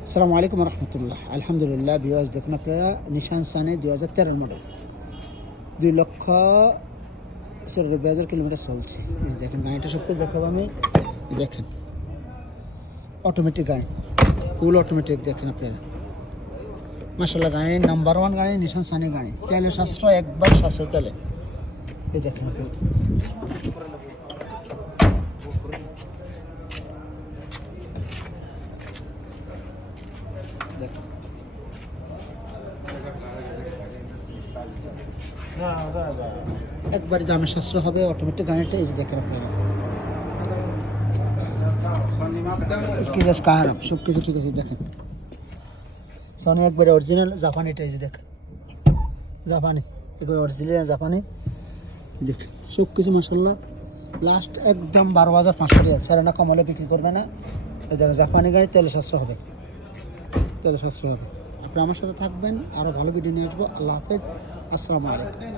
আসসালামু আলাইকুম রহমতুল্লাহ। আলহামদুলিল্লাহ ভিউয়ার্স, দেখুন আপনারা নিশান সানি 2013 মডেল, 2,92,000 কিলোমিটার চলছে। এই দেখেন গাড়িটা সবকে দেখাবো আমি। দেখেন অটোমেটিক গাড়ি, ফুল অটোমেটিক। দেখেন আপনারা মাশাআল্লাহ, গাড়ি নাম্বার 1 গাড়ি, নিশান সানি গাড়ি। তেলের সাশ্রয়, একবার সাশ্রয় তেলে। এই দেখেন আপনারা দেখেন একবারই দামের সাশ্রয় হবে অটোমেটিক গাড়িটা। এই যে দেখেন আপনারা কাহারাম সব কিছু ঠিক আছে। দেখেন সনি একবারে অরিজিনাল জাপানিটা। এই যে দেখেন জাপানি, একবারে অরিজিনাল জাপানি। দেখেন সব কিছু মাশাআল্লাহ। লাস্ট একদম 12,500 টাকা ছাড়া না, কমলে বিক্রি করবে না। এই দেখেন জাপানি গাড়ি, তেলে সাশ্রয় হবে, তেলে সাশ্রয় হবে। আপনি আমার সাথে থাকবেন, আরও ভালো ভিডিও নিয়ে আসবো। আল্লাহ হাফেজ, আসসালামু আলাইকুম।